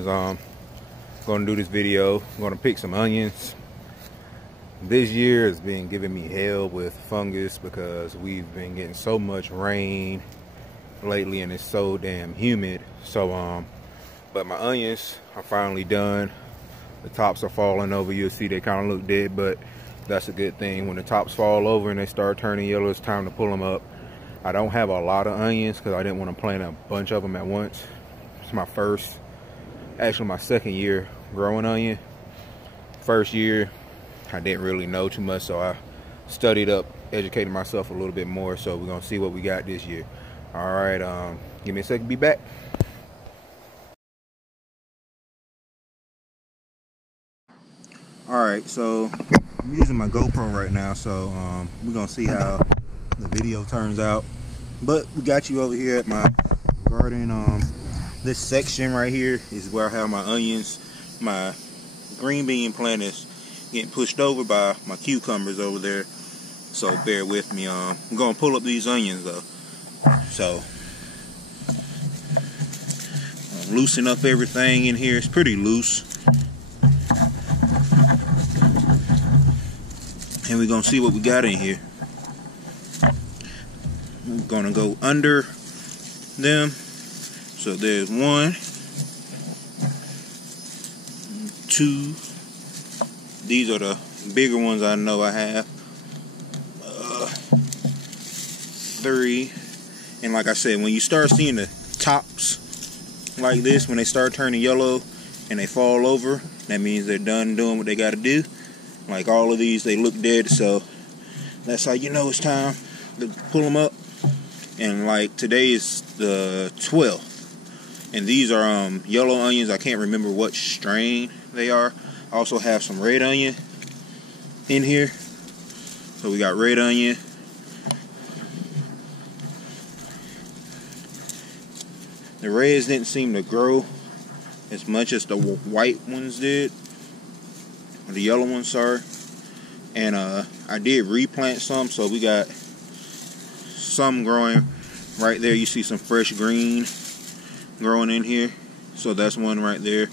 Gardens. Gonna do this video. I'm gonna pick some onions. This year has been giving me hell with fungus because we've been getting so much rain lately and it's so damn humid. So but my onions are finally done. The tops are falling over. You'll see they kind of look dead, but that's a good thing. When the tops fall over and they start turning yellow, it's time to pull them up. I don't have a lot of onions because I didn't want to plant a bunch of them at once. It's my my second year growing onion. First year, I didn't really know too much, so I studied up, educated myself a little bit more. So we're gonna see what we got this year. All right, give me a second, be back. All right, so I'm using my GoPro right now, so we're gonna see how the video turns out. But we got you over here at my garden. This section right here is where I have my onions. My green bean plant is getting pushed over by my cucumbers over there, so bear with me. I'm gonna pull up these onions though, so loosen up everything in here. It's pretty loose, and we're gonna see what we got in here. We're gonna go under them. So there's 1, 2. These are the bigger ones I know I have. 3. And like I said, when you start seeing the tops like this, when they start turning yellow and they fall over, that means they're done doing what they got to do. Like all of these, they look dead, so that's how you know it's time to pull them up. And like today is the 12th. And these are yellow onions. I can't remember what strain they are. I also have some red onion in here. So we got red onion. The reds didn't seem to grow as much as the white ones did. Or the yellow ones, sorry. And I did replant some, so we got some growing right there. You see some fresh green growing in here, so that's one right there.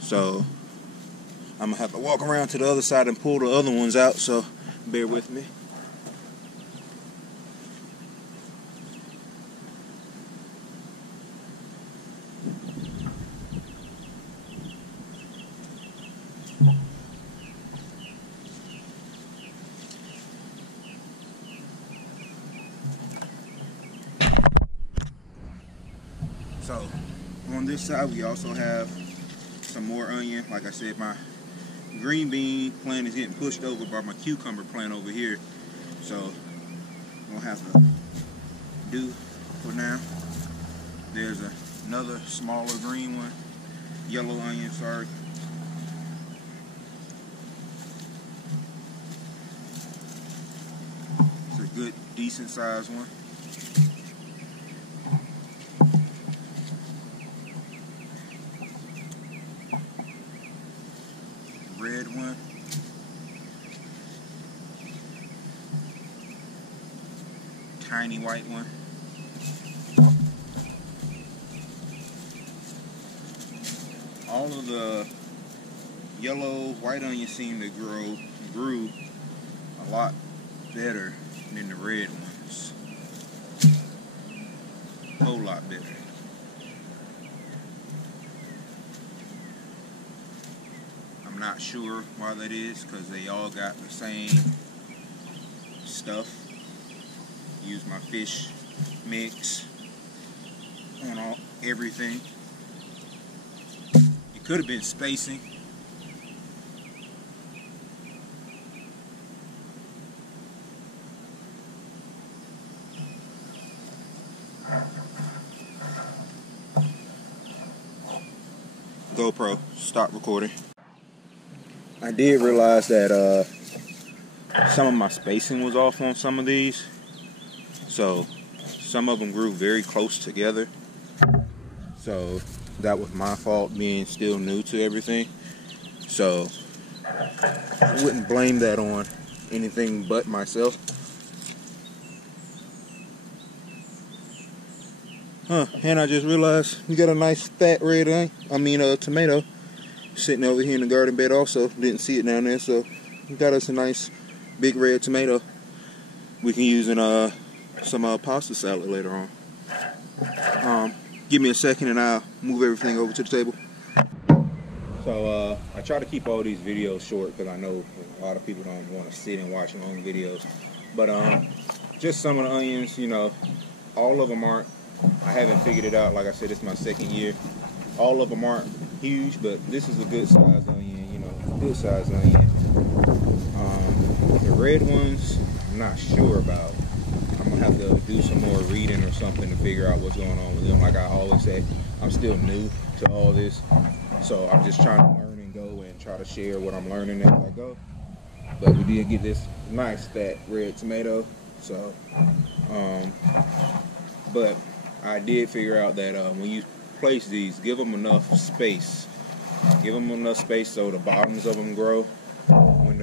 So I'm gonna have to walk around to the other side and pull the other ones out, so bear with me. So on this side we also have some more onion. Like I said, my green bean plant is getting pushed over by my cucumber plant over here, so I'm gonna have to do for now. There's another smaller green one, yellow onion, sorry. It's a good decent sized one. Red one. Tiny white one. All of the yellow, white onions seem to grew a lot better than the red ones. A whole lot better. I'm not sure why that is, because they all got the same stuff. Use my fish mix on everything. It could have been spacing. GoPro, stop recording. I did realize that some of my spacing was off on some of these, so some of them grew very close together. So that was my fault, being still new to everything. So I wouldn't blame that on anything but myself. And I just realized we got a nice fat red tomato sitting over here in the garden bed also. Didn't see it down there, so we got us a nice big red tomato we can use in some pasta salad later on. Give me a second and I'll move everything over to the table. So I try to keep all these videos short because I know a lot of people don't want to sit and watch long videos. But just some of the onions, you know, all of them aren't, I haven't figured it out. Like I said, it's my second year. All of them aren't huge, but this is a good size onion, you know, good size onion. The red ones, I'm not sure about. I'm gonna have to do some more reading or something to figure out what's going on with them. Like I always say, I'm still new to all this, so I'm just trying to learn and go and try to share what I'm learning as I go. But we did get this nice fat red tomato, so but I did figure out that when you place these, give them enough space. Give them enough space so the bottoms of them grow. When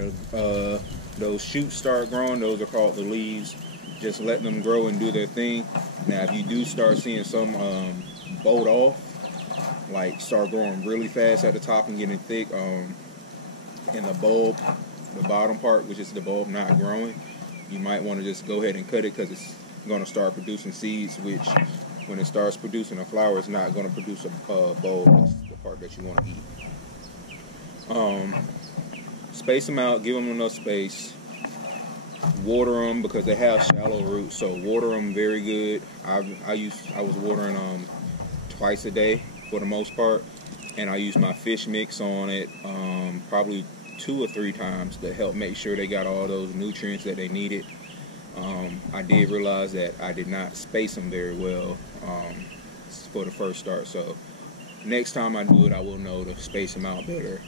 those shoots start growing, those are called the leaves. Just let them grow and do their thing. Now, if you do start seeing some bolt off, like start growing really fast at the top and getting thick, in the bulb, the bottom part, which is the bulb not growing, you might want to just go ahead and cut it because it's going to start producing seeds, which when it starts producing a flower, it's not going to produce a bulb. That's the part that you want to eat. Space them out, give them enough space. Water them because they have shallow roots, so water them very good. I was watering twice a day for the most part, and I use my fish mix on it probably 2 or 3 times to help make sure they got all those nutrients that they needed. I did realize that I did not space them very well for the first start, so next time I do it, I will know to space them out better.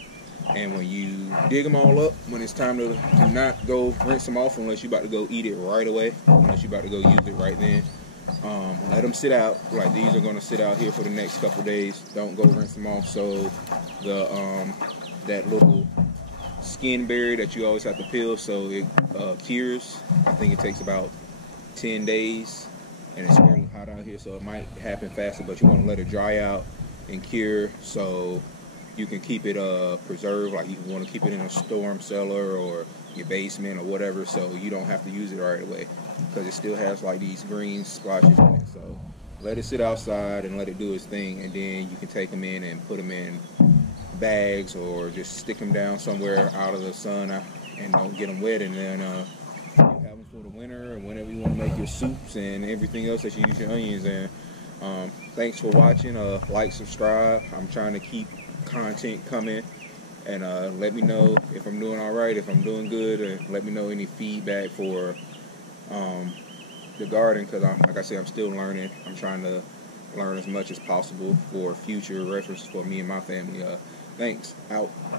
And when you dig them all up, when it's time to do not go rinse them off unless you're about to go eat it right away, unless you're about to go use it right then. Let them sit out. Like these are going to sit out here for the next couple days. Don't go rinse them off so the that little skin barrier that you always have to peel so it cures. I think it takes about 10 days, and it's really hot out here, so it might happen faster, but you want to let it dry out and cure so you can keep it preserved. Like you want to keep it in a storm cellar or your basement or whatever, so you don't have to use it right away because it still has like these green splotches in it. So let it sit outside and let it do its thing, and then you can take them in and put them in bags or just stick them down somewhere out of the sun and don't get them wet, and then you have them for the winter and whenever you want to make your soups and everything else that you use your onions in. Thanks for watching. Like, subscribe. I'm trying to keep content coming, and let me know if I'm doing all right, if I'm doing good, and let me know any feedback for the garden, because like I said, I'm still learning. I'm trying to learn as much as possible for future reference for me and my family. Thanks. Out.